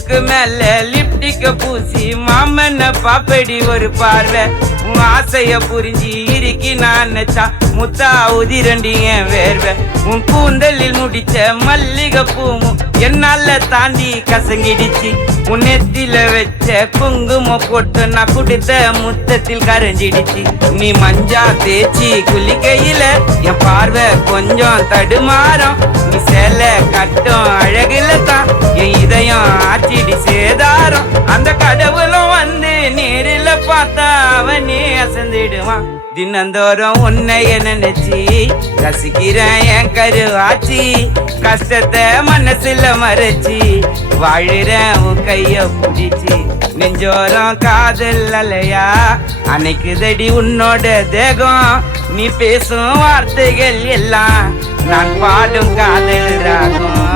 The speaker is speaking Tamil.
மூக்கு மேல லிப்டிக்க பூசி மாமன்ன பாப்படி ஒரு பார்வை உன் ஆசைய புரிஞ்சு இருக்கி நான் நினைச்சா முத்தா உதிரண்டி என் வேர்வை உன் கூந்தலில் முடிச்ச மல்லிகை பூவும் என்னால தாண்டி கசங்கிடுச்சு உன் நெத்தில வச்ச குங்கும போட்டு நான் குடித்த முத்தத்தில் கரைஞ்சிடுச்சு நீ மஞ்சா தேய்ச்சி குளிக்கையில என் பார்வை கொஞ்சம் தடுமாறும் நீ சேலை கட்டும் அழகுல தான் என் இதயம் ஆச்சிடி சேதாரம் அந்த கடவுளும் வந்து நேரில் பார்த்தா அவனே அசந்திடுவான் தினந்தோறும் உன்னைய நினைச்சி ரசிக்கிறேன் என் கருவாச்சி கஷ்டத்தை மனசுல மறைச்சி வாழுறேன் உன் கைய பிடிச்சி நெஞ்சோரம் காதல் அலையா அன்னைக்குதடி உன்னோட தேகம் நீ பேசும் வார்த்தைகள் எல்லாம் நான் பாடும் காதல் ராகம்